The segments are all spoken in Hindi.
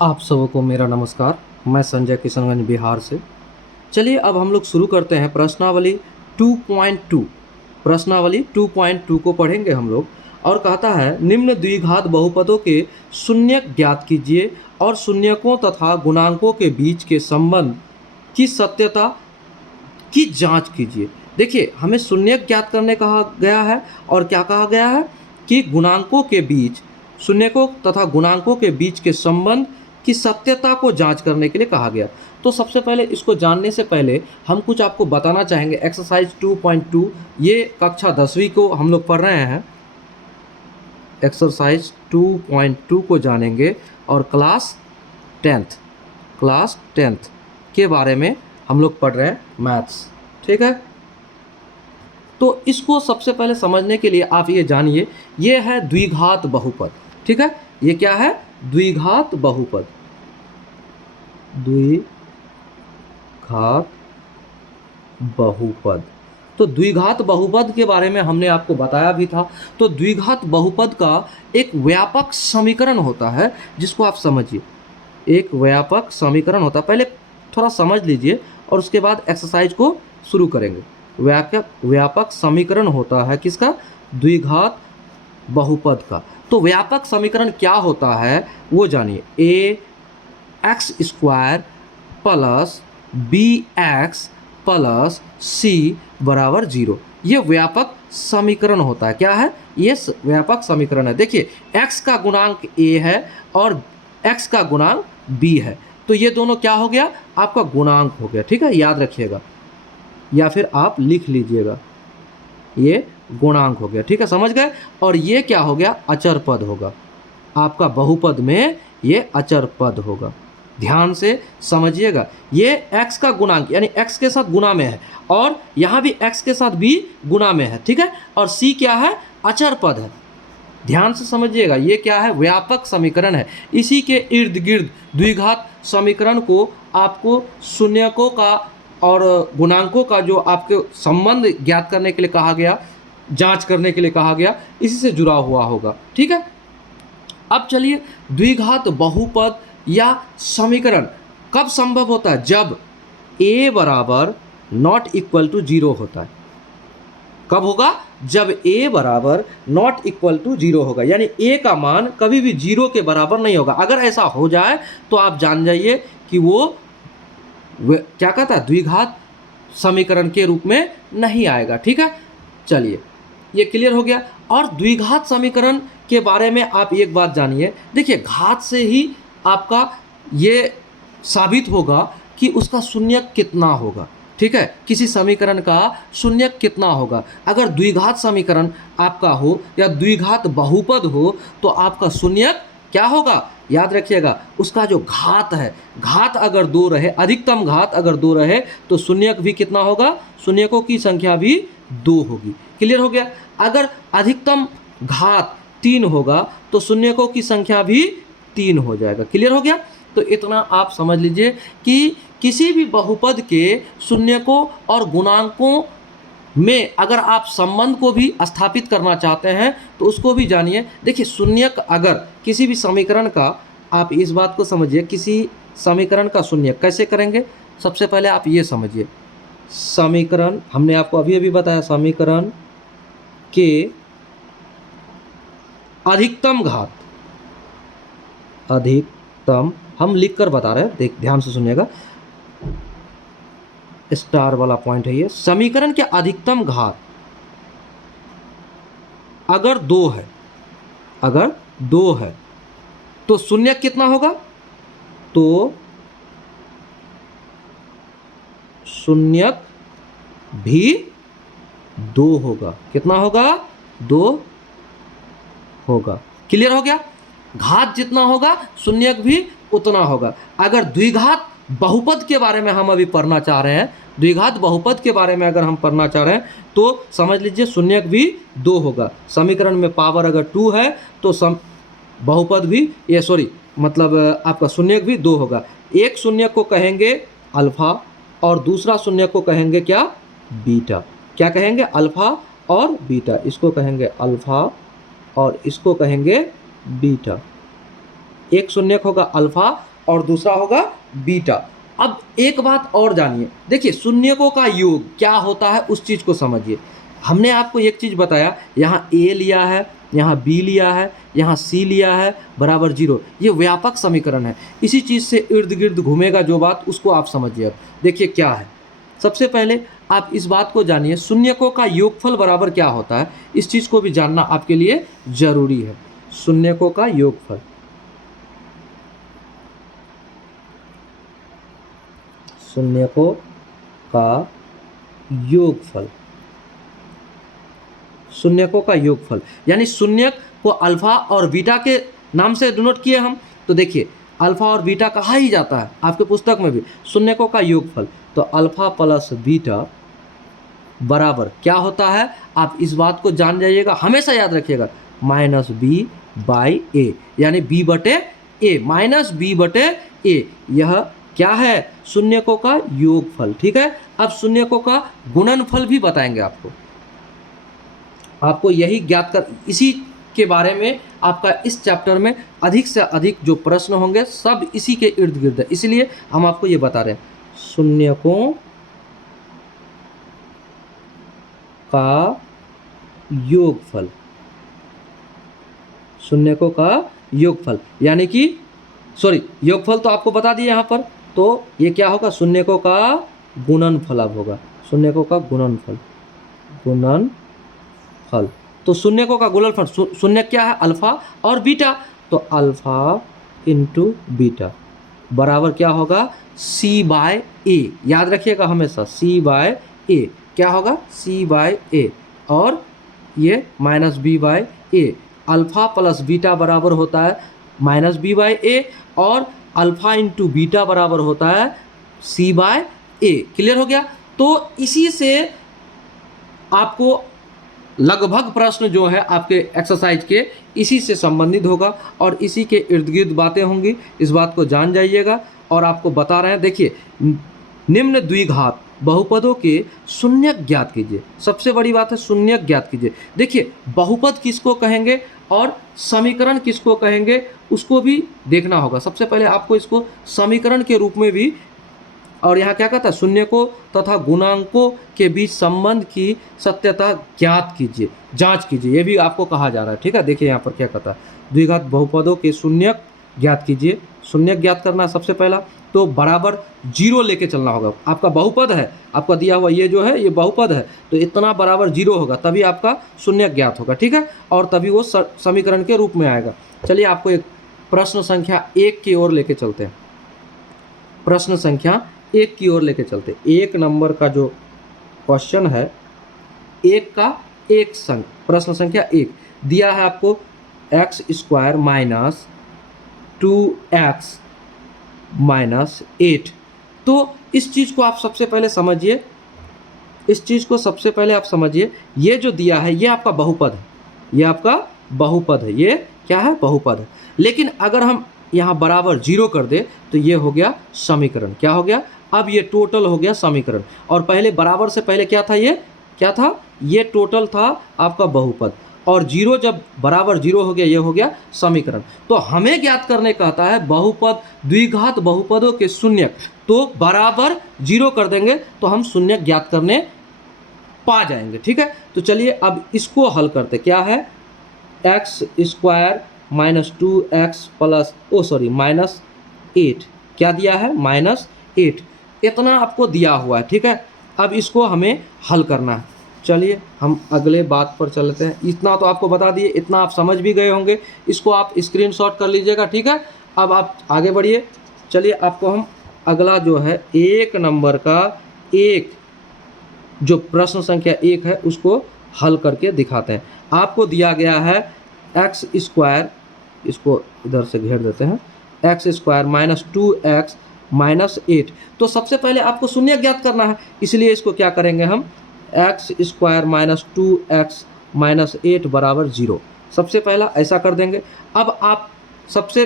आप सबको मेरा नमस्कार। मैं संजय किशनगंज बिहार से। चलिए अब हम लोग शुरू करते हैं प्रश्नावली 2.2। प्रश्नावली 2.2 को पढ़ेंगे हम लोग। और कहता है निम्न द्विघात बहुपदों के शून्यक ज्ञात कीजिए और शून्यकों तथा गुणांकों के बीच के संबंध की सत्यता की जांच कीजिए। देखिए हमें शून्यक ज्ञात करने कहा गया है और क्या कहा गया है कि गुणांकों के बीच शून्यकों तथा गुणांकों के बीच के संबंध की सत्यता को जांच करने के लिए कहा गया। तो सबसे पहले इसको जानने से पहले हम कुछ आपको बताना चाहेंगे। एक्सरसाइज 2.2 ये कक्षा 10वीं को हम लोग पढ़ रहे हैं। एक्सरसाइज 2.2 को जानेंगे और क्लास 10th के बारे में हम लोग पढ़ रहे हैं मैथ्स। ठीक है, तो इसको सबसे पहले समझने के लिए आप ये जानिए, ये है द्विघात बहुपद। ठीक है, ये क्या है? द्विघात बहुपद। द्विघात बहुपद। तो द्विघात बहुपद के बारे में हमने आपको बताया भी था। तो द्विघात बहुपद का एक व्यापक समीकरण होता है, जिसको आप समझिए। एक व्यापक समीकरण होता है, पहले थोड़ा समझ लीजिए और उसके बाद एक्सरसाइज को शुरू करेंगे। व्यापक समीकरण होता है किसका? द्विघात बहुपद का। तो व्यापक समीकरण क्या होता है वो जानिए। ax² plus bx plus c बराबर 0, ये व्यापक समीकरण होता है। क्या है? ये व्यापक समीकरण है। देखिए x का गुणांक a है और x का गुणांक b है, तो ये दोनों क्या हो गया? आपका गुणांक हो गया। ठीक है, याद रखिएगा या फिर आप लिख लीजिएगा, ये गुणांक हो गया। ठीक है, समझ गए? और ये क्या हो गया? अचर पद होगा। आपका बहुपद में ये अचर पद होगा। ध्यान से समझिएगा, ये x का गुणांक यानी x के साथ गुणा में है और यहाँ भी x के साथ भी गुणा में है। ठीक है, और c क्या है? अचर पद है। ध्यान से समझिएगा, ये क्या है? व्यापक समीकरण है। इसी के इर्द गिर्द द्विघात समीकरण को आपको शून्यकों का और गुणांकों का जो आपके संबंध ज्ञात करने के लिए कहा गया, जांच करने के लिए कहा गया, इसी से जुड़ा हुआ होगा। ठीक है, अब चलिए द्विघात बहुपद या समीकरण कब संभव होता है? जब a बराबर नॉट इक्वल टू 0 होता है। कब होगा? जब a बराबर नॉट इक्वल टू 0 होगा, यानी a का मान कभी भी 0 के बराबर नहीं होगा। अगर ऐसा हो जाए तो आप जान जाइए कि वो क्या कहता है? द्विघात समीकरण के रूप में नहीं आएगा। ठीक है, चलिए ये क्लियर हो गया। और द्विघात समीकरण के बारे में आप एक बात जानिए। देखिए घात से ही आपका ये साबित होगा कि उसका शून्यक कितना होगा। ठीक है, किसी समीकरण का शून्यक कितना होगा। अगर द्विघात समीकरण आपका हो या द्विघात बहुपद हो तो आपका शून्यक क्या होगा? याद रखिएगा, उसका जो घात है, घात अगर 2 रहे, अधिकतम घात अगर 2 रहे तो शून्यक भी कितना होगा? शून्यकों की संख्या भी 2 होगी। क्लियर हो गया? अगर अधिकतम घात 3 होगा तो शून्यकों की संख्या भी 3 हो जाएगा। क्लियर हो गया? तो इतना आप समझ लीजिए कि किसी भी बहुपद के शून्यकों और गुणांकों में अगर आप संबंध को भी स्थापित करना चाहते हैं तो उसको भी जानिए। देखिए शून्यक अगर किसी भी समीकरण का, आप इस बात को समझिए, किसी समीकरण का शून्यक कैसे करेंगे? सबसे पहले आप ये समझिए, समीकरण हमने आपको अभी अभी बताया, समीकरण के अधिकतम घात, अधिकतम हम लिख कर बता रहे हैं, ध्यान से सुनिएगा, स्टार वाला पॉइंट है ये। समीकरण के अधिकतम घात अगर 2 है, अगर 2 है तो शून्यक कितना होगा? तो शून्यक भी 2 होगा। कितना होगा? 2 होगा। क्लियर हो गया? घात जितना होगा शून्यक भी उतना होगा। अगर द्विघात बहुपद के बारे में हम अभी पढ़ना चाह रहे हैं, द्विघात बहुपद के बारे में अगर हम पढ़ना चाह रहे हैं तो समझ लीजिए शून्यक भी 2 होगा। समीकरण में पावर अगर 2 है तो बहुपद भी, ये सॉरी मतलब आपका शून्यक भी 2 होगा। एक शून्यक को कहेंगे अल्फा और दूसरा शून्यक को कहेंगे क्या? बीटा। क्या कहेंगे? अल्फा और बीटा। इसको कहेंगे अल्फा और इसको कहेंगे बीटा। एक शून्यक होगा अल्फा और दूसरा होगा बीटा। अब एक बात और जानिए, देखिए शून्यकों का योग क्या होता है उस चीज़ को समझिए। हमने आपको एक चीज़ बताया, यहाँ ए लिया है, यहाँ बी लिया है, यहाँ सी लिया है बराबर 0, ये व्यापक समीकरण है। इसी चीज़ से इर्द गिर्द घूमेगा जो बात, उसको आप समझिए। अब देखिए क्या है, सबसे पहले आप इस बात को जानिए, शून्यकों का योगफल बराबर क्या होता है, इस चीज़ को भी जानना आपके लिए जरूरी है। शून्यकों का योगफल, शून्यकों का योगफल, शून्यकों का योगफल यानी शून्यक को अल्फा और बीटा के नाम से डिनोट किए हम। तो देखिए अल्फा और बीटा कहा ही जाता है आपके पुस्तक में भी, शून्यकों का योगफल। तो अल्फा प्लस बीटा बराबर क्या होता है, आप इस बात को जान जाइएगा, हमेशा याद रखिएगा, माइनस बी बाई ए, यानी बी बटे ए, माइनस बी बटे ए। यह क्या है, शून्यकों का योगफल। ठीक है, अब शून्यकों का गुणनफल भी बताएंगे आपको यही ज्ञात कर, इसी के बारे में आपका इस चैप्टर में अधिक से अधिक जो प्रश्न होंगे सब इसी के इर्द गिर्द है, इसलिए हम आपको ये बता रहे हैं। शून्यकों का योगफल, शून्यकों का योगफल यानी कि सॉरी, योगफल तो आपको बता दिए यहाँ पर, तो ये क्या होगा, शून्यकों का गुणनफल अब होगा, शून्यकों का गुणनफल, गुणनफल। तो शून्यकों का गुणनफल, शून्य क्या है, अल्फा और बीटा, तो अल्फा इंटू बीटा बराबर क्या होगा, सी बाय ए, याद रखिएगा हमेशा, सी बाय ए क्या होगा, सी बाय ए, और ये माइनस बी बाय ए। अल्फा प्लस बीटा बराबर होता है माइनस बी बाय ए, और अल्फा इंटू बीटा बराबर होता है सी बाय ए। क्लियर हो गया। तो इसी से आपको लगभग प्रश्न जो है आपके एक्सरसाइज के इसी से संबंधित होगा और इसी के इर्द गिर्द बातें होंगी, इस बात को जान जाइएगा। और आपको बता रहे हैं, देखिए निम्न द्विघात बहुपदों के शून्यक ज्ञात कीजिए। सबसे बड़ी बात है शून्यक ज्ञात कीजिए। देखिए बहुपद किसको कहेंगे और समीकरण किसको कहेंगे उसको भी देखना होगा। सबसे पहले आपको इसको समीकरण के रूप में भी, और यहाँ क्या कहता है, शून्यकों तथा गुणांकों के बीच संबंध की सत्यता ज्ञात कीजिए, जांच कीजिए, ये भी आपको कहा जा रहा है। ठीक है, देखिए यहाँ पर क्या कहता है, द्विघात बहुपदों के शून्यक ज्ञात कीजिए। शून्यक ज्ञात करना है सबसे पहला, तो बराबर 0 लेके चलना होगा। आपका बहुपद है, आपका दिया हुआ ये जो है ये बहुपद है, तो इतना बराबर 0 होगा तभी आपका शून्यक ज्ञात होगा। ठीक है, और तभी वो समीकरण के रूप में आएगा। चलिए आपको एक प्रश्न संख्या 1 की ओर लेके चलते हैं, प्रश्न संख्या 1 की ओर लेके चलते हैं। 1 नंबर का जो क्वेश्चन है, 1 का एक संख्या, प्रश्न संख्या 1 दिया है आपको, x square minus 2x minus 8। तो इस चीज़ को आप सबसे पहले समझिए, इस चीज़ को सबसे पहले आप समझिए, ये जो दिया है ये आपका बहुपद है, ये आपका बहुपद है, ये क्या है, बहुपद है। लेकिन अगर हम यहाँ बराबर 0 कर दे तो ये हो गया समीकरण, क्या हो गया, अब ये टोटल हो गया समीकरण। और पहले बराबर से पहले क्या था, ये क्या था, ये टोटल था आपका बहुपद, और 0 जब बराबर 0 हो गया ये हो गया समीकरण। तो हमें ज्ञात करने कहता है बहुपद, द्विघात बहुपदों के शून्यक, तो बराबर 0 कर देंगे तो हम शून्यक ज्ञात करने पा जाएंगे। ठीक है, तो चलिए अब इसको हल करते, क्या है, x square minus 2x plus minus 8, क्या दिया है, माइनस 8, इतना आपको दिया हुआ है। ठीक है, अब इसको हमें हल करना है। चलिए हम अगले बात पर चलते हैं। इतना तो आपको बता दिए, इतना आप समझ भी गए होंगे, इसको आप स्क्रीनशॉट कर लीजिएगा। ठीक है, अब आप आगे बढ़िए। चलिए आपको हम अगला जो है 1 नंबर का एक जो प्रश्न संख्या 1 है उसको हल करके दिखाते हैं। आपको दिया गया है एक्स स्क्वायर, इसको इधर से घेर देते हैं, x square minus 2x minus 8। तो सबसे पहले आपको शून्य ज्ञात करना है, इसलिए इसको क्या करेंगे हम, x square minus 2x minus 8 बराबर 0, सबसे पहला ऐसा कर देंगे। अब आप सबसे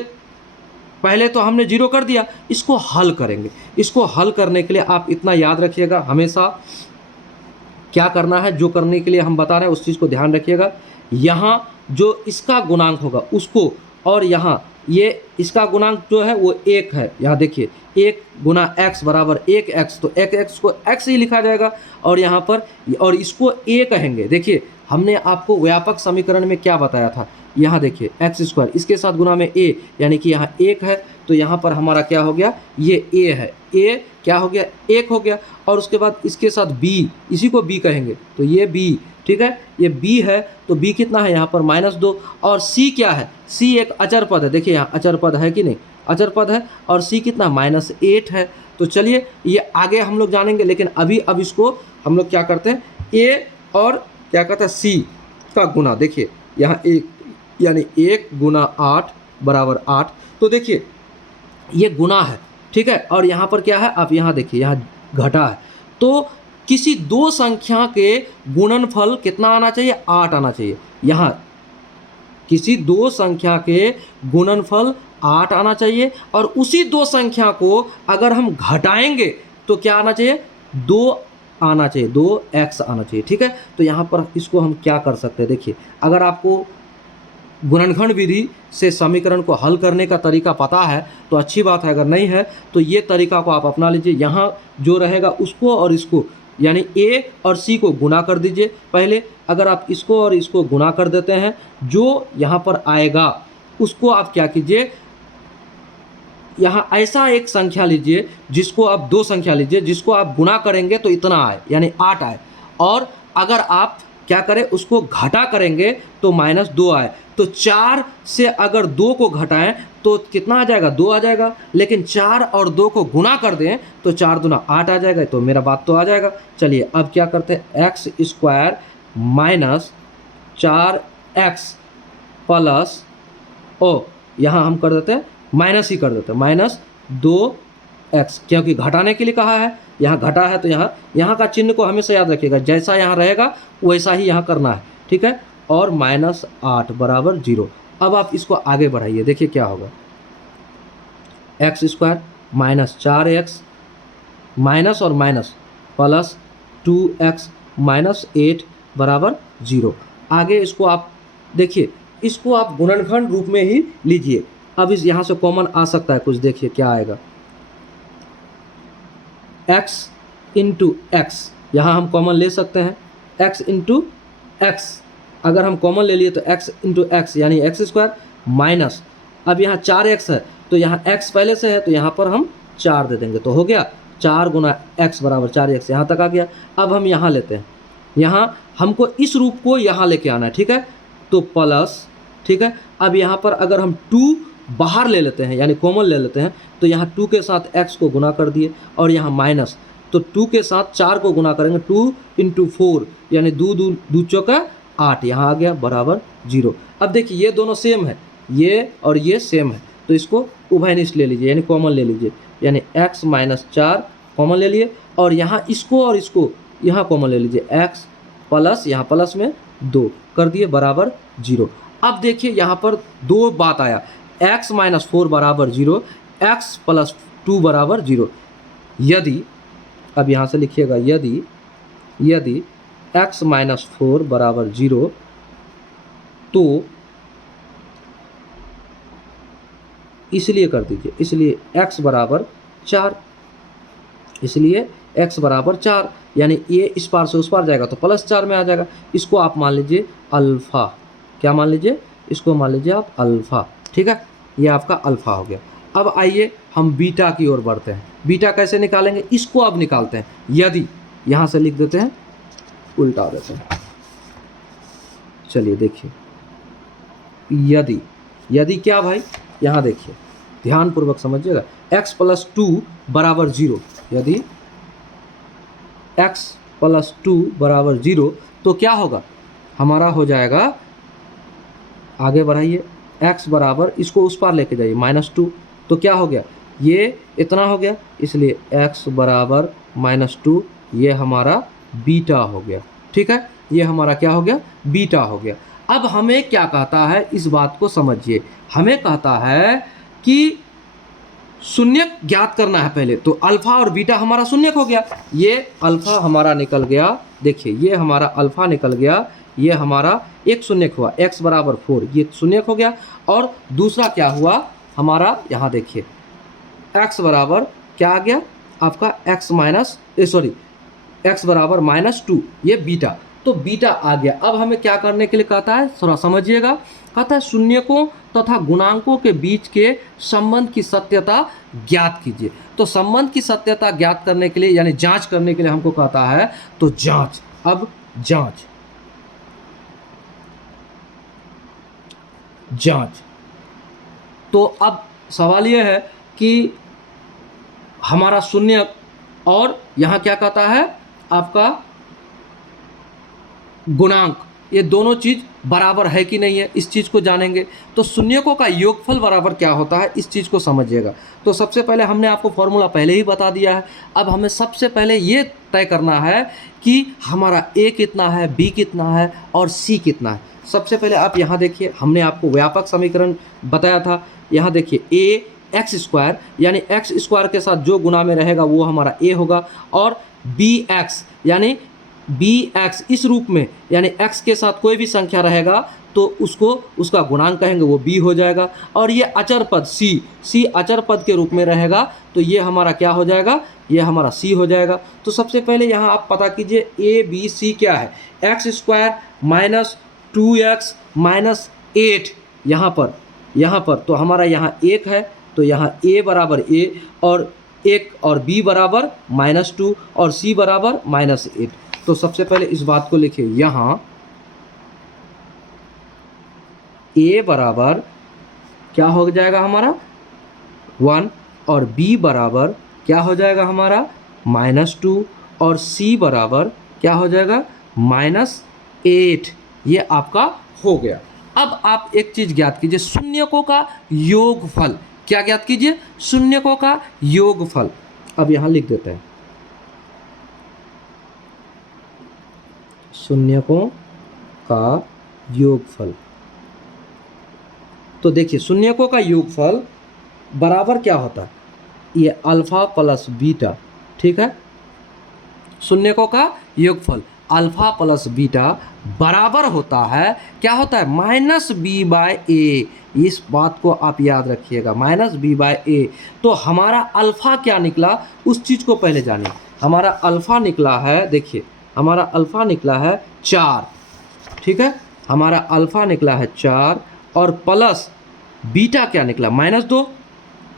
पहले तो हमने 0 कर दिया, इसको हल करेंगे। इसको हल करने के लिए आप इतना याद रखिएगा, हमेशा क्या करना है, जो करने के लिए हम बता रहे हैं उस चीज़ को ध्यान रखिएगा। यहाँ जो इसका गुणांक होगा उसको, और यहाँ ये इसका गुणांक जो है वो 1 है। यहाँ देखिए 1 गुना x बराबर 1x, तो 1x को x ही लिखा जाएगा और यहाँ पर और इसको a कहेंगे। देखिए हमने आपको व्यापक समीकरण में क्या बताया था, यहाँ देखिए एक्स स्क्वायर इसके साथ गुना में a, यानी कि यहाँ 1 है तो यहाँ पर हमारा क्या हो गया, ये a है, a क्या हो गया 1 हो गया और उसके बाद इसके साथ b, इसी को b कहेंगे तो ये b, ठीक है, ये b है तो b कितना है यहाँ पर -2 और c क्या है, c एक अचर पद है। देखिए यहाँ अचर पद है कि नहीं, अचर पद है और c कितना -8 है। तो चलिए ये आगे हम लोग जानेंगे, लेकिन अभी अब इसको हम लोग क्या करते हैं, a और क्या कहते हैं c का गुना। देखिए यहाँ 1 यानी 1 गुना 8 बराबर 8, तो देखिए ये गुना है, ठीक है, और यहाँ पर क्या है, आप यहाँ देखिए यहाँ घटा है। तो किसी दो संख्या के गुणनफल कितना आना चाहिए, 8 आना चाहिए। यहाँ किसी दो संख्या के गुणनफल 8 आना चाहिए और उसी दो संख्या को अगर हम घटाएंगे तो क्या आना चाहिए, 2 आना चाहिए, 2x आना चाहिए, ठीक है। तो यहाँ पर इसको हम क्या कर सकते हैं, देखिए अगर आपको गुणनखंड विधि से समीकरण को हल करने का तरीका पता है तो अच्छी बात है, अगर नहीं है तो ये तरीका को आप अपना लीजिए। यहाँ जो रहेगा उसको और इसको यानी a और c को गुना कर दीजिए पहले। अगर आप इसको और इसको गुना कर देते हैं, जो यहाँ पर आएगा उसको आप क्या कीजिए, यहाँ ऐसा एक संख्या लीजिए जिसको आप, दो संख्या लीजिए जिसको आप गुना करेंगे तो इतना आए यानी 8 आए, और अगर आप क्या करें उसको घटा करेंगे तो -2 आए। तो 4 से अगर 2 को घटाएं तो कितना आ जाएगा, 2 आ जाएगा, लेकिन 4 और 2 को गुना कर दें तो 4 दूना 8 आ जाएगा। तो मेरा बात तो आ जाएगा। चलिए अब क्या करते हैं, एक्स स्क्वायर -4x प्लस, ओ यहाँ हम कर देते हैं माइनस ही कर देते हैं, -2x, क्योंकि घटाने के लिए कहा है, यहाँ घटा है तो यहाँ का चिन्ह को हमेशा याद रखिएगा, जैसा यहाँ रहेगा वैसा ही यहाँ करना है, ठीक है, और -8 बराबर 0। अब आप इसको आगे बढ़ाइए, देखिए क्या होगा, एक्स स्क्वायर -4x माइनस और माइनस प्लस 2x -8 बराबर 0। आगे इसको आप देखिए, इसको आप गुणनखंड रूप में ही लीजिए। अब इस यहाँ से कॉमन आ सकता है कुछ, देखिए क्या आएगा, x इंटू एक्स, यहाँ हम कॉमन ले सकते हैं, x इंटू एक्स, अगर हम कॉमन ले लिए तो x इंटू एक्स यानी एक्स स्क्वायर माइनस, अब यहाँ 4x है तो यहाँ x पहले से है तो यहाँ पर हम 4 दे देंगे, तो हो गया 4 गुना x बराबर 4x, यहाँ तक आ गया। अब हम यहाँ लेते हैं, यहाँ हमको इस रूप को यहाँ लेके आना है, ठीक है, तो प्लस, ठीक है। अब यहाँ पर अगर हम 2 बाहर ले लेते हैं यानी कॉमन ले लेते हैं तो यहाँ 2 के साथ x को गुना कर दिए और यहाँ माइनस, तो 2 के साथ 4 को गुना करेंगे, 2 इंटू 4 यानी 2 चौका 8, यहाँ आ गया बराबर 0। अब देखिए ये दोनों सेम है, ये और ये सेम है, तो इसको उभयनिष्ठ ले लीजिए यानी कॉमन ले लीजिए, यानी x -4 कॉमन ले लिए और यहाँ इसको और इसको यहाँ कॉमन ले लीजिए, x प्लस यहाँ प्लस में 2 कर दिए बराबर 0। अब देखिए यहाँ पर दो बात आया, x -4 बराबर 0, x + 2 बराबर 0। यदि, अब यहाँ से लिखिएगा, यदि x -4 बराबर 0 तो इसलिए कर दीजिए, इसलिए x बराबर 4, इसलिए x बराबर 4 यानी ये इस पार से उस पार जाएगा तो +4 में आ जाएगा। इसको आप मान लीजिए अल्फ़ा, क्या मान लीजिए, इसको मान लीजिए आप अल्फ़ा, ठीक है, ये आपका अल्फ़ा हो गया। अब आइए हम बीटा की ओर बढ़ते हैं। बीटा कैसे निकालेंगे, इसको अब निकालते हैं। यदि, यहाँ से लिख देते हैं, उल्टा देते हैं, चलिए देखिए, यदि क्या भाई, यहाँ देखिए ध्यानपूर्वक समझिएगा, x + 2 बराबर 0, यदि x + 2 बराबर 0 तो क्या होगा, हमारा हो जाएगा, आगे बढ़ाइए, x बराबर, इसको उस पार लेके जाइए -2, तो क्या हो गया, ये इतना हो गया, इसलिए x बराबर -2, ये हमारा बीटा हो गया, ठीक है, ये हमारा क्या हो गया, बीटा हो गया। अब हमें क्या कहता है, इस बात को समझिए, हमें कहता है कि शून्यक ज्ञात करना है पहले, तो अल्फा और बीटा हमारा शून्यक हो गया। ये अल्फा हमारा निकल गया, देखिए ये हमारा अल्फा निकल गया, ये हमारा एक शून्यक हुआ, x बराबर 4, ये शून्यक हो गया। और दूसरा क्या हुआ हमारा, यहाँ देखिए x बराबर क्या आ गया आपका, x माइनस सॉरी x बराबर -2, ये बीटा, तो बीटा आ गया। अब हमें क्या करने के लिए कहता है, थोड़ा समझिएगा, कहता है शून्यकों तथा गुणांकों के बीच के संबंध की सत्यता ज्ञात कीजिए। तो संबंध की सत्यता ज्ञात करने के लिए यानी जांच करने के लिए हमको कहता है, तो जांच, अब जांच, जांच, तो अब सवाल यह है कि हमारा शून्यक और यहाँ क्या कहता है आपका गुणांक, ये दोनों चीज़ बराबर है कि नहीं है, इस चीज़ को जानेंगे। तो शून्यकों का योगफल बराबर क्या होता है, इस चीज़ को समझिएगा। तो सबसे पहले हमने आपको फॉर्मूला पहले ही बता दिया है। अब हमें सबसे पहले ये तय करना है कि हमारा a कितना है, b कितना है और c कितना है। सबसे पहले आप यहाँ देखिए, हमने आपको व्यापक समीकरण बताया था। यहाँ देखिए a एक्स स्क्वायर यानी एक्स स्क्वायर के साथ जो गुना में रहेगा वो हमारा a होगा, और बी एक्स यानी bx इस रूप में यानी x के साथ कोई भी संख्या रहेगा तो उसको उसका गुणांक कहेंगे, वो b हो जाएगा। और ये अचर पद c अचर पद के रूप में रहेगा तो ये हमारा क्या हो जाएगा, ये हमारा c हो जाएगा। तो सबसे पहले यहाँ आप पता कीजिए a b c क्या है, x square minus 2x minus 8, यहाँ पर तो हमारा यहाँ 1 है, तो यहाँ a बराबर a और 1 और b बराबर -2 और c बराबर -8। तो सबसे पहले इस बात को लिखिए, यहाँ a बराबर क्या हो जाएगा हमारा 1 और b बराबर क्या हो जाएगा हमारा -2 और c बराबर क्या हो जाएगा -8। ये आपका हो गया। अब आप एक चीज़ ज्ञात कीजिए, शून्यकों का योगफल। क्या ज्ञात कीजिए, शून्यकों का योगफल। अब यहाँ लिख देते हैं शून्यकों का योगफल। तो देखिए शून्यकों का योगफल बराबर क्या होता है, ये अल्फा प्लस बीटा, ठीक है। शून्यकों का योगफल अल्फा प्लस बीटा बराबर होता है, क्या होता है -b/a। इस बात को आप याद रखिएगा, -b/a। तो हमारा अल्फा क्या निकला उस चीज़ को पहले जानिए। हमारा अल्फा निकला है, देखिए हमारा अल्फा निकला है 4, ठीक है, हमारा अल्फा निकला है 4 और प्लस बीटा क्या निकला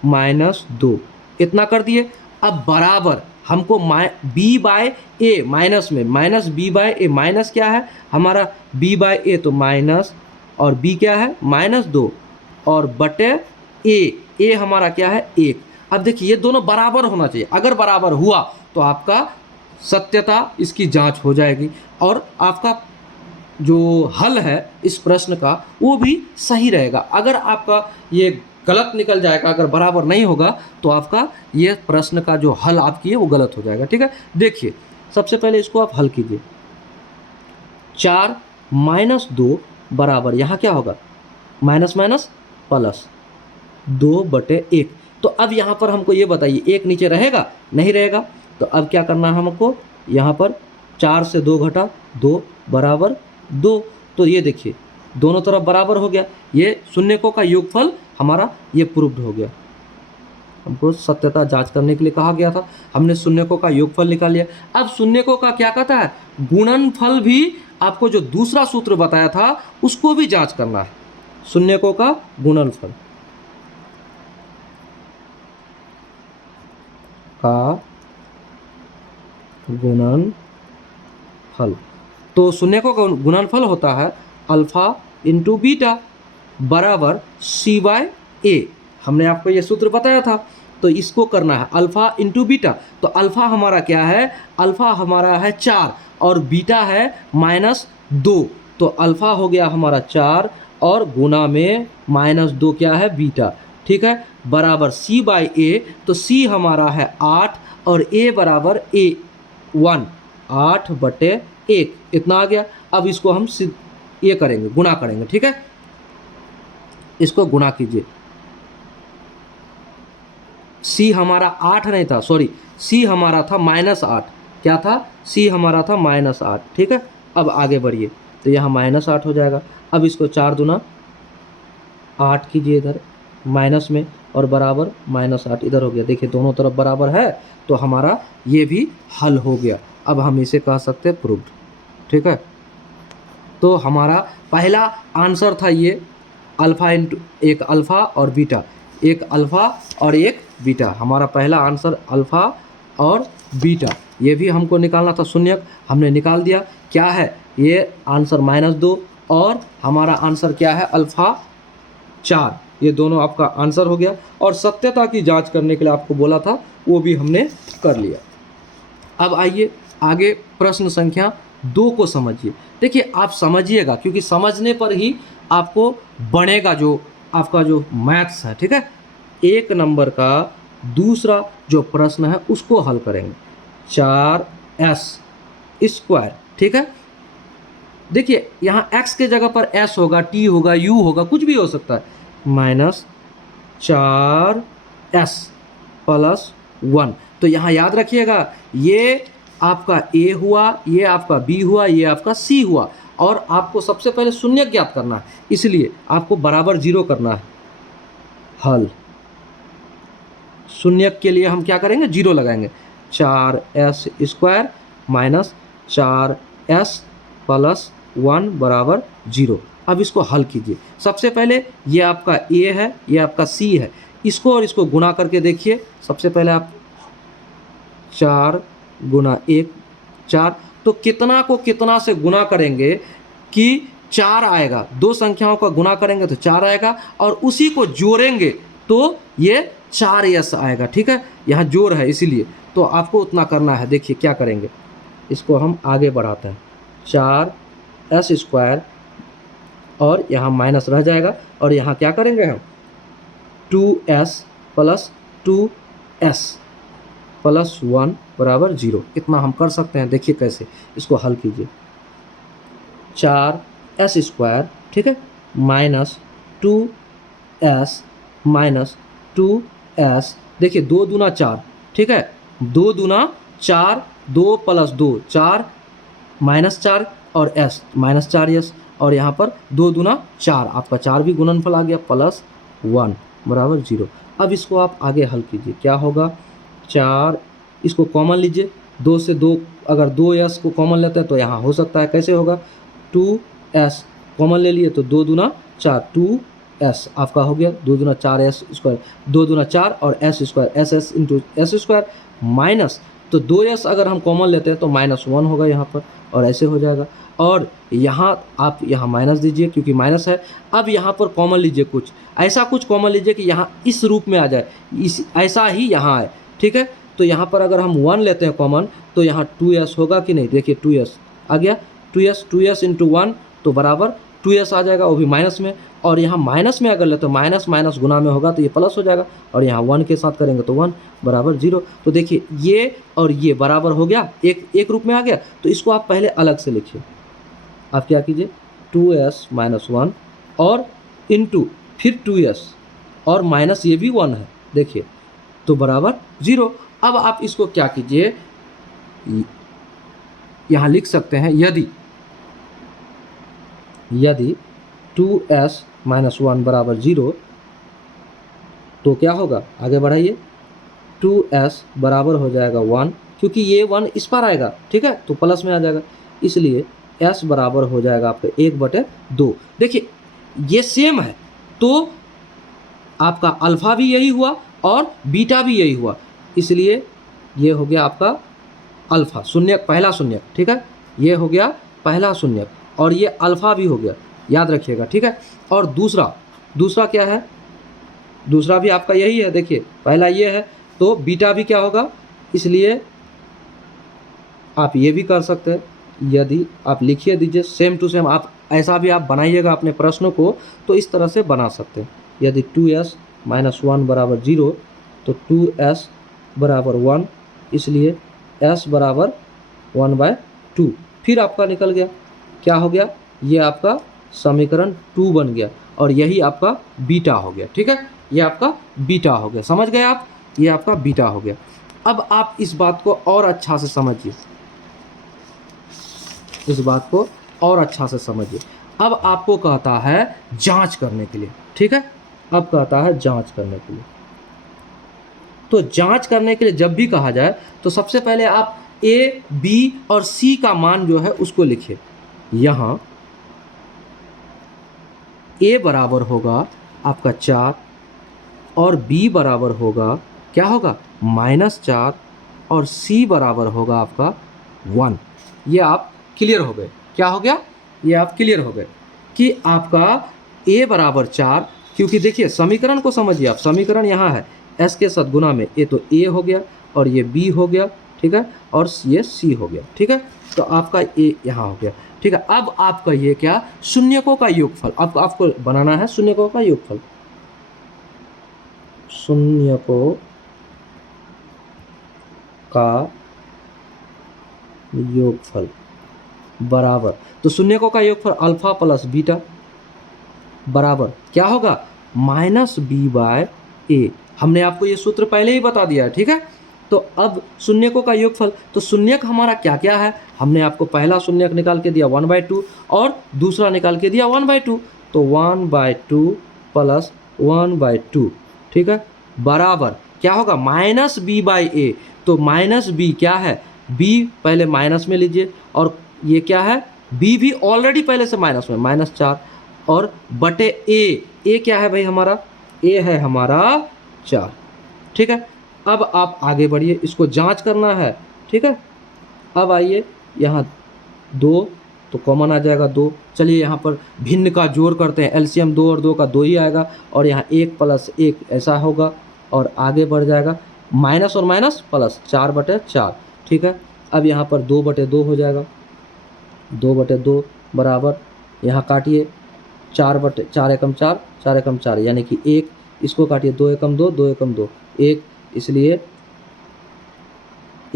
-2 इतना कर दिए। अब बराबर हमको b/a माइनस में -b/a माइनस क्या है हमारा b/a, तो माइनस और b क्या है -2 और बटे a हमारा क्या है 1। अब देखिए ये दोनों बराबर होना चाहिए, अगर बराबर हुआ तो आपका सत्यता इसकी जांच हो जाएगी और आपका जो हल है इस प्रश्न का वो भी सही रहेगा। अगर आपका ये गलत निकल जाएगा, अगर बराबर नहीं होगा तो आपका ये प्रश्न का जो हल आपकी है वो गलत हो जाएगा, ठीक है। देखिए सबसे पहले इसको आप हल कीजिए, 4 -2 बराबर यहाँ क्या होगा माइनस माइनस प्लस 2/1। तो अब यहाँ पर हमको ये बताइए, एक नीचे रहेगा नहीं रहेगा, तो अब क्या करना है हमको, यहाँ पर 4 से 2 घटा 2 बराबर 2। तो ये देखिए दोनों तरफ बराबर हो गया, ये शून्यकों का योगफल हमारा ये प्रूव्ड हो गया। हमको सत्यता जांच करने के लिए कहा गया था, हमने शून्यकों का योगफल निकाल लिया। अब शून्यकों का क्या कहता है गुणनफल भी, आपको जो दूसरा सूत्र बताया था उसको भी जांच करना है, शून्यकों का गुणनफल का गुणनफल। तो शून्यकों का गुणनफल होता है अल्फा इंटू बीटा बराबर c/a। हमने आपको ये सूत्र बताया था, तो इसको करना है अल्फा इंटू बीटा। तो अल्फा हमारा क्या है, अल्फा हमारा है 4 और बीटा है -2, तो अल्फा हो गया हमारा 4 और गुना में -2 क्या है बीटा, ठीक है, बराबर c/a। तो c हमारा है 8 और a बराबर 1 8/1 इतना आ गया। अब इसको हम ये करेंगे, गुणा करेंगे, ठीक है, इसको गुणा कीजिए सी हमारा 8 नहीं था, सॉरी, सी हमारा था -8। क्या था? सी हमारा था -8। ठीक है, अब आगे बढ़िए, तो यहाँ -8 हो जाएगा। अब इसको 4 दूना 8 कीजिए इधर माइनस में, और बराबर -8 इधर हो गया। देखिए दोनों तरफ बराबर है, तो हमारा ये भी हल हो गया। अब हम इसे कह सकते हैं प्रूव्ड। ठीक है, तो हमारा पहला आंसर था ये अल्फ़ा इंटू एक अल्फ़ा और बीटा, एक अल्फ़ा और एक बीटा। हमारा पहला आंसर अल्फ़ा और बीटा, ये भी हमको निकालना था शून्यक, हमने निकाल दिया। क्या है ये आंसर? -2, और हमारा आंसर क्या है? अल्फ़ा 4। ये दोनों आपका आंसर हो गया, और सत्यता की जांच करने के लिए आपको बोला था, वो भी हमने कर लिया। अब आइए आगे प्रश्न संख्या 2 को समझिए। देखिए आप समझिएगा, क्योंकि समझने पर ही आपको बनेगा जो आपका जो मैथ्स है। ठीक है, 1 नंबर का दूसरा जो प्रश्न है उसको हल करेंगे। 4s²। ठीक है, देखिए यहाँ x के जगह पर s होगा, t होगा, u होगा, कुछ भी हो सकता है। -4s+1। तो यहाँ याद रखिएगा, ये आपका a हुआ, ये आपका b हुआ, ये आपका c हुआ, और आपको सबसे पहले शून्य ज्ञात करना है, इसलिए आपको बराबर 0 करना है। हल शून्य के लिए हम क्या करेंगे? 0 लगाएंगे। 4s² -4s+1 बराबर 0। अब इसको हल कीजिए। सबसे पहले ये आपका a है, ये आपका c है, इसको और इसको गुणा करके देखिए। सबसे पहले आप 4 गुना 1 4, तो कितना को कितना से गुणा करेंगे कि 4 आएगा? दो संख्याओं का गुणा करेंगे तो 4 आएगा, और उसी को जोड़ेंगे तो ये 4s आएगा। ठीक है, यहाँ जोड़ है इसीलिए, तो आपको उतना करना है। देखिए क्या करेंगे, इसको हम आगे बढ़ाते हैं। 4s² और यहाँ माइनस रह जाएगा, और यहाँ क्या करेंगे हम? 2s+2s+1 बराबर 0। इतना हम कर सकते हैं। देखिए कैसे, इसको हल कीजिए। 4s², ठीक है, -2s। देखिए 2 दूना 4, ठीक है, 2 दूना 4, 2 + 2 4, -4 और s -4s, और यहाँ पर 2 दूना 4, आपका 4 भी गुणनफल आ गया, +1 बराबर 0। अब इसको आप आगे हल कीजिए। क्या होगा? 4, इसको कॉमन लीजिए, 2 से 2, अगर 2s को कॉमन लेते हैं तो यहाँ हो सकता है। कैसे होगा? 2s कॉमन ले लिए तो 2 दूना 4, 2s आपका हो गया, 2 दूना 4s², 2 दूना 4 और s², ss into s² minus, तो 2s अगर हम कॉमन लेते हैं तो -1 होगा यहाँ पर, और ऐसे हो जाएगा। और यहाँ आप यहाँ माइनस दीजिए क्योंकि माइनस है। अब यहाँ पर कॉमन लीजिए, कुछ ऐसा कुछ कॉमन लीजिए कि यहाँ इस रूप में आ जाए, इस ऐसा ही यहाँ आए। ठीक है, तो यहाँ पर अगर हम 1 लेते हैं कॉमन तो यहाँ 2s होगा कि नहीं? देखिए 2s आ गया, 2s इंटू 1 तो बराबर 2s आ जाएगा, वो भी माइनस में। और यहाँ माइनस में अगर ले तो माइनस माइनस गुना में होगा तो ये प्लस हो जाएगा, और यहाँ 1 के साथ करेंगे तो 1 बराबर 0। तो देखिए ये और ये बराबर हो गया, एक रूप में आ गया। तो इसको आप पहले अलग से लिखिए। आप क्या कीजिए? 2s-1 और इंटू फिर 2s और माइनस ये भी 1 है, देखिए, तो बराबर 0। अब आप इसको क्या कीजिए, यहाँ लिख सकते हैं, यदि 2s-1 बराबर 0 तो क्या होगा? आगे बढ़ाइए। 2s बराबर हो जाएगा 1, क्योंकि ये 1 इस पर आएगा, ठीक है, तो प्लस में आ जाएगा, इसलिए s बराबर हो जाएगा आपका 1/2। देखिए ये सेम है, तो आपका अल्फ़ा भी यही हुआ और बीटा भी यही हुआ, इसलिए ये हो गया आपका अल्फ़ा शून्यक, पहला शून्यक। ठीक है, ये हो गया पहला शून्यक, और ये अल्फ़ा भी हो गया, याद रखिएगा। ठीक है, और दूसरा क्या है? दूसरा भी आपका यही है। देखिए पहला ये है, तो बीटा भी क्या होगा? इसलिए आप ये भी कर सकते हैं, यदि आप लिखिए दीजिए सेम टू सेम, आप ऐसा भी आप बनाइएगा अपने प्रश्नों को, तो इस तरह से बना सकते हैं। यदि 2s-1 बराबर 0 तो 2s बराबर 1, इसलिए s बराबर 1/2। फिर आपका निकल गया, क्या हो गया? ये आपका समीकरण 2 बन गया, और यही आपका बीटा हो गया। ठीक है, ये आपका बीटा हो गया। समझ गए आप? ये आपका बीटा हो गया। अब आप इस बात को और अच्छा से समझिए, इस बात को और अच्छा से समझिए। अब आपको कहता है जांच करने के लिए, ठीक है, अब कहता है जांच करने के लिए। तो जांच करने के लिए जब भी कहा जाए तो सबसे पहले आप ए, बी और सी का मान जो है उसको लिखिए। यहाँ ए बराबर होगा आपका 4 और बी बराबर होगा, क्या होगा, -4 और सी बराबर होगा आपका 1। ये आप क्लियर हो गए, क्या हो गया, ये आप क्लियर हो गए कि आपका ए बराबर 4, क्योंकि देखिए समीकरण को समझिए आप, समीकरण यहाँ है एस के साथ गुना में ए, तो ए हो गया और ये बी हो गया, ठीक है, और ये सी हो गया, ठीक है, तो आपका ए यहाँ हो गया, ठीक है। अब आपका ये क्या, शून्यकों का योगफल, अब आपको बनाना है शून्यकों का योगफल, शून्यकों का योगफल बराबर, तो शून्यकों का योगफल अल्फा प्लस बीटा बराबर क्या होगा, -b/a। हमने आपको ये सूत्र पहले ही बता दिया है, ठीक है। तो अब शून्यकों का योगफल, तो शून्यक हमारा क्या क्या है, हमने आपको पहला शून्यक निकाल के दिया 1/2 और दूसरा निकाल के दिया 1/2, तो 1/2 प्लस 1/2, ठीक है, बराबर क्या होगा, -b/a। तो -b क्या है, b पहले माइनस में लीजिए और ये क्या है, b भी ऑलरेडी पहले से माइनस में, -4 और बटे ए क्या है भाई हमारा, ए है हमारा 4, ठीक है। अब आप आगे बढ़िए, इसको जांच करना है, ठीक है। अब आइए यहाँ 2 तो कॉमन आ जाएगा 2, चलिए यहाँ पर भिन्न का जोड़ करते हैं, एलसीएम 2 और 2 का 2 ही आएगा और यहाँ 1 + 1 ऐसा होगा और आगे बढ़ जाएगा, माइनस और माइनस प्लस 4/4, ठीक है। अब यहाँ पर 2/2 हो जाएगा, 2/2 बराबर, यहाँ काटिए 4 एकम 4, 4 एकम 4 यानी कि 1, इसको काटिए 2 एकम 2, 2 एकम 2, 1, इसलिए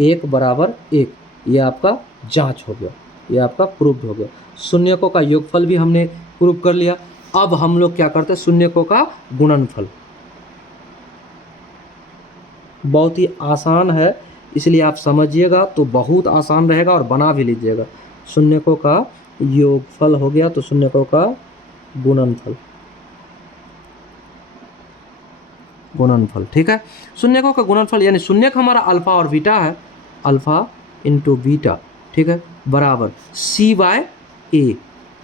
1 बराबर 1, ये आपका जांच हो गया, ये आपका प्रूव्ड हो गया। शून्यकों का योगफल भी हमने प्रूव कर लिया। अब हम लोग क्या करते हैं, शून्यकों का गुणनफल, बहुत ही आसान है, इसलिए आप समझिएगा तो बहुत आसान रहेगा और बना भी लीजिएगा। शून्यकों का योगफल हो गया, तो शून्यकों का गुणनफल, गुणनफल, ठीक है। शून्यकों का गुणनफल यानी शून्यक हमारा अल्फा और बीटा है, अल्फा इंटू बीटा, ठीक है, बराबर c/a,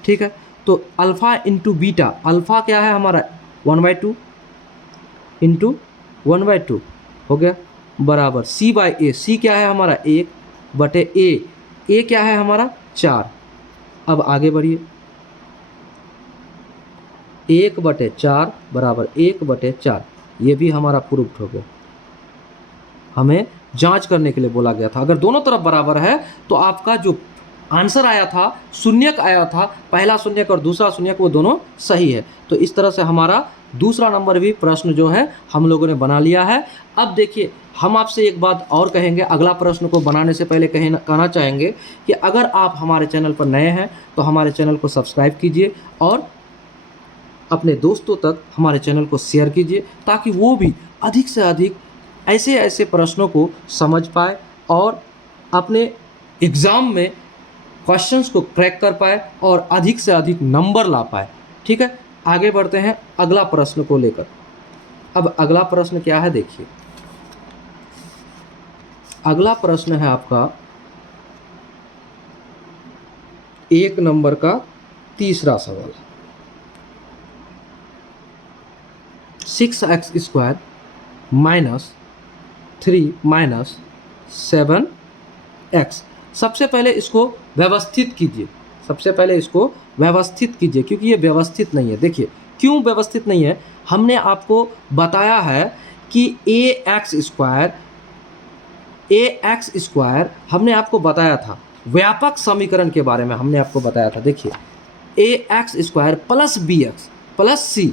ठीक है। तो अल्फा इंटू बीटा, अल्फा क्या है हमारा 1/2 इंटू 1/2 हो गया, बराबर c/a, c क्या है हमारा 1/a, a क्या है हमारा 4। अब आगे बढ़िए, 1/4 बराबर 1/4, ये भी हमारा प्रूफ हो गया। हमें जांच करने के लिए बोला गया था, अगर दोनों तरफ बराबर है तो आपका जो आंसर आया था, शून्यक आया था, पहला शून्यक और दूसरा शून्यक, वो दोनों सही है। तो इस तरह से हमारा दूसरा नंबर भी प्रश्न जो है हम लोगों ने बना लिया है। अब देखिए, हम आपसे एक बात और कहेंगे, अगला प्रश्न को बनाने से पहले कहना चाहेंगे कि अगर आप हमारे चैनल पर नए हैं तो हमारे चैनल को सब्सक्राइब कीजिए और अपने दोस्तों तक हमारे चैनल को शेयर कीजिए, ताकि वो भी अधिक से अधिक ऐसे ऐसे प्रश्नों को समझ पाए और अपने एग्ज़ाम में क्वेश्चंस को क्रैक कर पाए और अधिक से अधिक नंबर ला पाए, ठीक है। आगे बढ़ते हैं अगला प्रश्न को लेकर। अब अगला प्रश्न क्या है, देखिए, अगला प्रश्न है आपका 1 नंबर का तीसरा सवाल, 6x² - 3 - 7x। सबसे पहले इसको व्यवस्थित कीजिए, सबसे पहले इसको व्यवस्थित कीजिए, क्योंकि ये व्यवस्थित नहीं है। देखिए क्यों व्यवस्थित नहीं है, हमने आपको बताया है कि ax² हमने आपको बताया था, व्यापक समीकरण के बारे में हमने आपको बताया था। देखिए ax² + bx + c,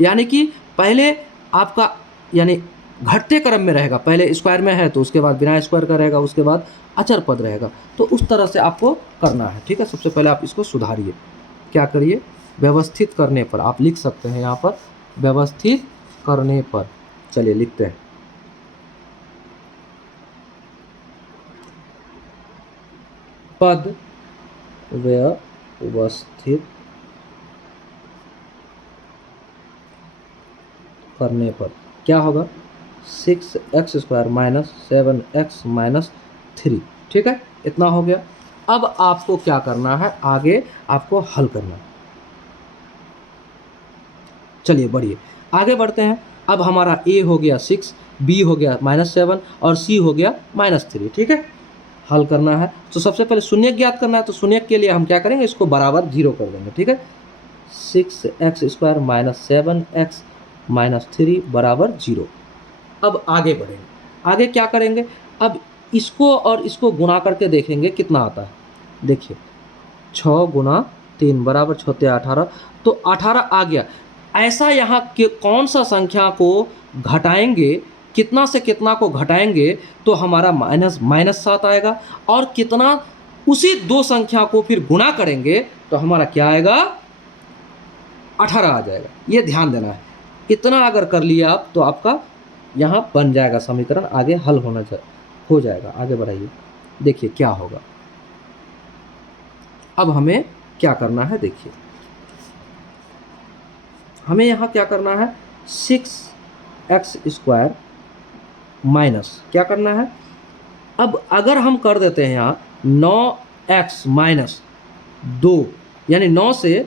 यानी कि पहले आपका यानी घटते क्रम में रहेगा, पहले स्क्वायर में है तो उसके बाद बिना स्क्वायर का रहेगा, उसके बाद अचर पद रहेगा, तो उस तरह से आपको करना है, ठीक है। सबसे पहले आप इसको सुधारिए, क्या करिए, व्यवस्थित करने पर आप लिख सकते हैं यहाँ पर, व्यवस्थित करने पर, चलिए लिखते हैं, पद व्यवस्थित करने पर क्या होगा, 6x² माइनस 7x माइनस 3। ठीक है, इतना हो गया। अब आपको क्या करना है, आगे आपको हल करना है। चलिए बढ़िए, आगे बढ़ते हैं। अब हमारा a हो गया 6, b हो गया -7 और c हो गया -3। ठीक है, हल करना है तो सबसे पहले शून्यक ज्ञात करना है। तो शून्यक के लिए हम क्या करेंगे, इसको बराबर 0 कर देंगे। ठीक है, 6x² माइनस 7x माइनस 3 बराबर 0। अब आगे बढ़ेंगे, आगे क्या करेंगे, अब इसको और इसको गुणा करके देखेंगे कितना आता है। देखिए 6 गुना 3 बराबर 6 18, तो 18 आ गया। ऐसा यहाँ के कौन सा संख्या को घटाएंगे, कितना से कितना को घटाएंगे तो हमारा -7 आएगा, और कितना उसी दो संख्या को फिर गुणा करेंगे तो हमारा क्या आएगा, 18 आ जाएगा। ये ध्यान देना है। इतना अगर कर लिया आप तो आपका यहाँ बन जाएगा समीकरण, आगे हल हो जाएगा। आगे बढ़ाइए, देखिए क्या होगा। अब हमें क्या करना है, देखिए हमें यहाँ क्या करना है, 6x² माइनस क्या करना है, अब अगर हम कर देते हैं यहाँ 9x माइनस 2, यानी 9 से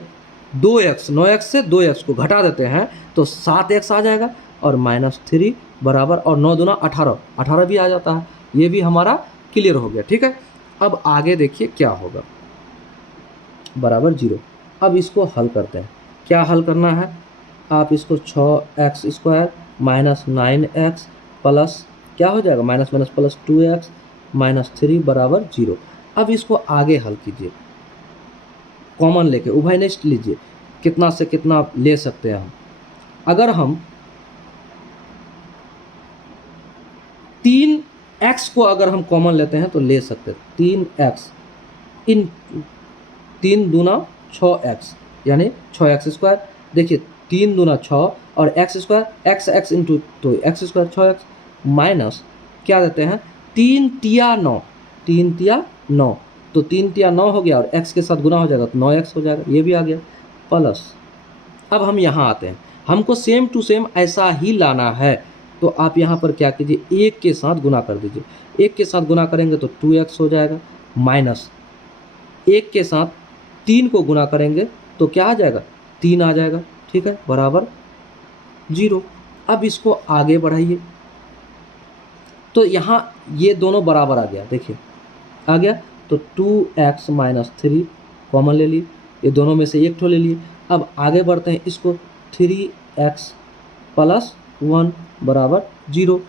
2x, 9x से 2x को घटा देते हैं तो 7x आ जाएगा, और -3 बराबर, और 9 दूना 18, 18 भी आ जाता है। ये भी हमारा क्लियर हो गया। ठीक है, अब आगे देखिए क्या होगा, बराबर 0। अब इसको हल करते हैं। क्या हल करना है, आप इसको 6x² माइनस 9x प्लस क्या हो जाएगा, minus minus plus 2x minus 3 बराबर 0। अब इसको आगे हल कीजिए, कॉमन लेके उभयनिष्ठ लीजिए, कितना से कितना ले सकते हैं हम। अगर हम 3x को अगर हम कॉमन लेते हैं तो ले सकते हैं 3x इन 3 दूना 6x, यानी 6x²। देखिए 3 दूना 6 और x² x इंटू तो x² 6x माइनस क्या देते हैं, 3 तिया 9, 3 तिया 9, तो 3 तिया 9 हो गया, और x के साथ गुना हो जाएगा तो 9x हो जाएगा, ये भी आ गया प्लस। अब हम यहाँ आते हैं, हमको सेम टू सेम ऐसा ही लाना है, तो आप यहाँ पर क्या कीजिए, 1 के साथ गुना कर दीजिए। 1 के साथ गुना करेंगे तो 2x हो जाएगा, माइनस 1 के साथ 3 को गुना करेंगे तो क्या आ जाएगा, 3 आ जाएगा। ठीक है, बराबर 0। अब इसको आगे बढ़ाइए, तो यहाँ ये दोनों बराबर आ गया, देखिए आ गया, तो 2x माइनस 3 कॉमन ले लिए, ये दोनों में से एक ठो ले लिए। अब आगे बढ़ते हैं, इसको 3x प्लस 1 बराबर 0।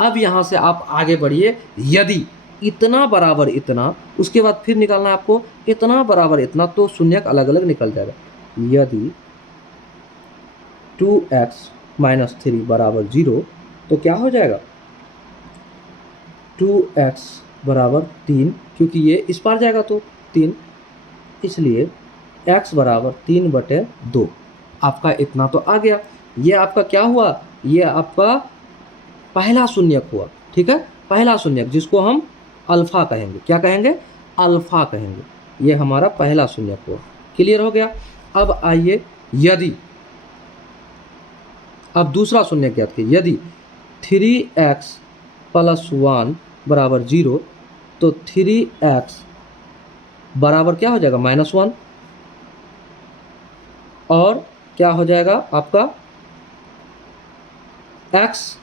अब यहाँ से आप आगे बढ़िए, यदि इतना बराबर इतना, उसके बाद फिर निकालना है आपको इतना बराबर इतना, तो शून्यक अलग अलग निकल जाएगा। यदि 2x माइनस 3 बराबर 0 तो क्या हो जाएगा, 2x बराबर 3, क्योंकि ये इस पार जाएगा तो 3, इसलिए x बराबर 3/2। आपका इतना तो आ गया। ये आपका क्या हुआ, ये आपका पहला शून्यक हुआ। ठीक है, पहला शून्यक जिसको हम अल्फा कहेंगे, क्या कहेंगे, अल्फा कहेंगे, ये हमारा पहला शून्यक हुआ। क्लियर हो गया। अब आइए, यदि अब दूसरा शून्यक ज्ञात कीजिए, यदि 3x प्लस 1 बराबर 0, तो 3x बराबर क्या हो जाएगा, -1, और क्या हो जाएगा आपका x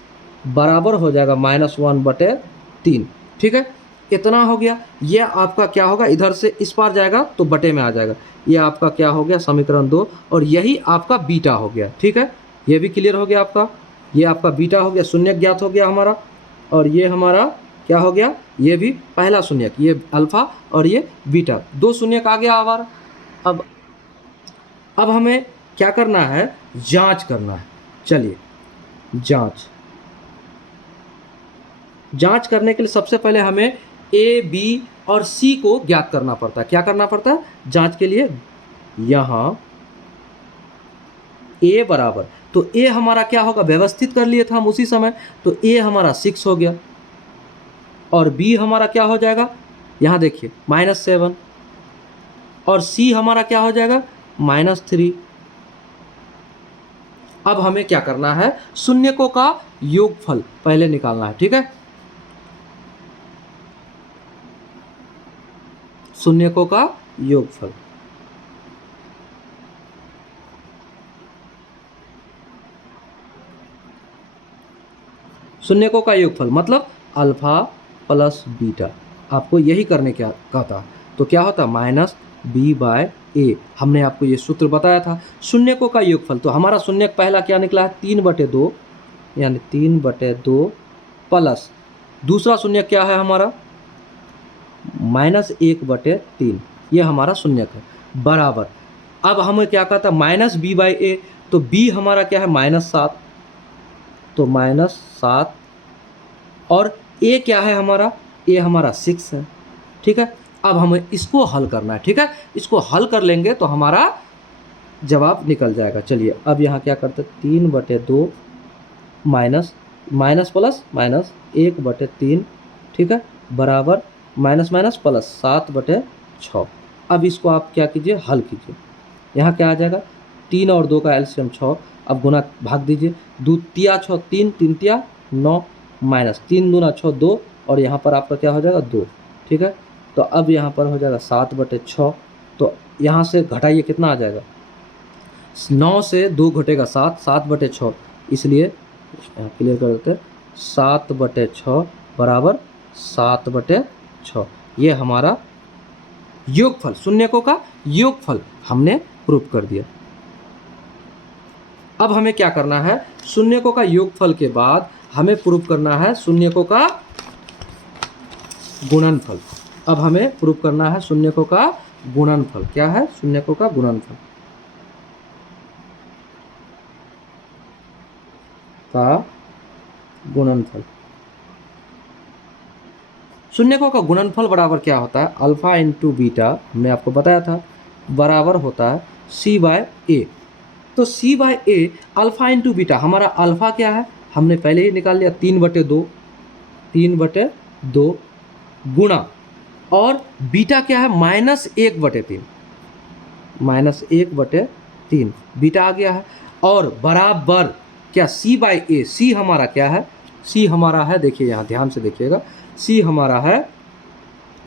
बराबर हो जाएगा -1/3। ठीक है, इतना हो गया। ये आपका क्या होगा, इधर से इस पार जाएगा तो बटे में आ जाएगा। ये आपका क्या हो गया, समीकरण 2, और यही आपका बीटा हो गया। ठीक है, ये भी क्लियर हो गया आपका, ये आपका बीटा हो गया, शून्यक ज्ञात हो गया हमारा, और ये हमारा क्या हो गया, ये भी पहला शून्यक, ये अल्फा और ये बीटा, दो शून्यक आ गया हमारा। अब हमें क्या करना है, जांच करना है। चलिए जांच करने के लिए सबसे पहले हमें ए, बी और सी को ज्ञात करना पड़ता है। क्या करना पड़ता है जांच के लिए, यहाँ ए बराबर, तो ए हमारा क्या होगा, व्यवस्थित कर लिए था हम उसी समय, तो ए हमारा 6 हो गया, और बी हमारा क्या हो जाएगा, यहाँ देखिए -7 और c हमारा क्या हो जाएगा -3। अब हमें क्या करना है, शून्यकों का योगफल पहले निकालना है, ठीक है। शून्यकों का योगफल, शून्यकों का योगफल मतलब अल्फा प्लस बीटा, आपको यही करने क्या कहता। तो क्या होता -b/a, हमने आपको ये सूत्र बताया था। शून्यकों का योगफल, तो हमारा शून्यक पहला क्या निकला है 3/2, यानी 3/2 प्लस दूसरा शून्यक क्या है हमारा -1/3, ये हमारा शून्यक है, बराबर। अब हमें क्या कहता -b/a, तो b हमारा क्या है -7, तो -7 और a क्या है हमारा, a हमारा 6 है, ठीक है। अब हमें इसको हल करना है, ठीक है। इसको हल कर लेंगे तो हमारा जवाब निकल जाएगा। चलिए अब यहाँ क्या करते हैं 3/2 माइनस माइनस प्लस माइनस 1/3, ठीक है, बराबर माइनस माइनस प्लस 7/6। अब इसको आप क्या कीजिए, हल कीजिए। यहाँ क्या आ जाएगा 3 और 2 का एलसीएम 6, अब गुना भाग दीजिए, 2 तिया 6 3, 3 तिया 9, माइनस 3 दूना 6 2, और यहाँ पर आपका क्या हो जाएगा 2, ठीक है। तो अब यहाँ पर हो जाएगा 7/6, तो यहाँ से घटाइए कितना आ जाएगा, 9 से 2 घटेगा 7, 7/6, इसलिए क्लियर कर देते हैं, 7/6 बराबर 7/6, ये हमारा योगफल, शून्यकों का योगफल हमने प्रूफ कर दिया। अब हमें क्या करना है, शून्यकों का योगफल के बाद हमें प्रूफ करना है शून्यकों का गुणनफल। अब हमें प्रूफ करना है शून्यकों का गुणनफल। क्या है, शून्यकों का गुणनफल का गुणनफल। शून्यकों का गुणनफल बराबर क्या होता है, अल्फा इंटू बीटा, हमने आपको बताया था, बराबर होता है c/a। तो c/a अल्फा इंटू बीटा, हमारा अल्फा क्या है हमने पहले ही निकाल लिया 3/2, 3/2 गुणा, और बीटा क्या है -1/3, -1/3 बीटा आ गया है, और बराबर क्या c/a, c हमारा क्या है, c हमारा है, देखिए यहाँ ध्यान से देखिएगा, c हमारा है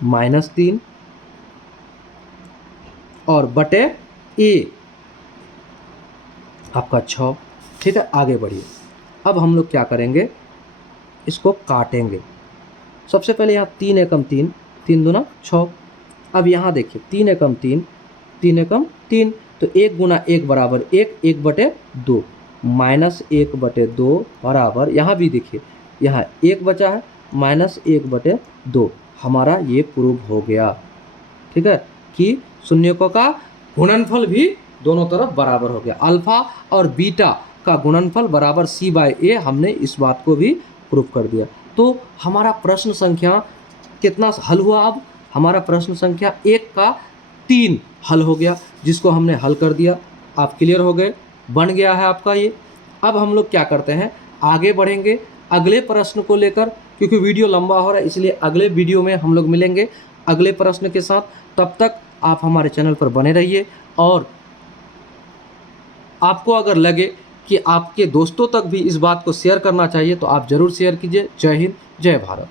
-3 और बटे a आपका 6, ठीक है। आगे बढ़िए, अब हम लोग क्या करेंगे, इसको काटेंगे। सबसे पहले यहाँ 3 एकम 3, 3 दूना 6, अब यहाँ देखिए 3 एकम 3, 3 एकम 3, तो 1 गुना 1 बराबर 1, 1/2, -1/2 बराबर, यहाँ भी देखिए यहाँ 1 बचा है, -1/2, हमारा ये प्रूव हो गया, ठीक है, कि शून्यकों का गुणनफल भी दोनों तरफ बराबर हो गया। अल्फा और बीटा का गुणनफल बराबर c/a, हमने इस बात को भी प्रूफ कर दिया। तो हमारा प्रश्न संख्या कितना हल हुआ, अब हमारा प्रश्न संख्या 1 का 3 हल हो गया, जिसको हमने हल कर दिया। आप क्लियर हो गए, बन गया है आपका ये। अब हम लोग क्या करते हैं, आगे बढ़ेंगे अगले प्रश्न को लेकर, क्योंकि वीडियो लंबा हो रहा है, इसलिए अगले वीडियो में हम लोग मिलेंगे अगले प्रश्न के साथ। तब तक आप हमारे चैनल पर बने रहिए, और आपको अगर लगे कि आपके दोस्तों तक भी इस बात को शेयर करना चाहिए तो आप ज़रूर शेयर कीजिए। जय हिंद, जय भारत।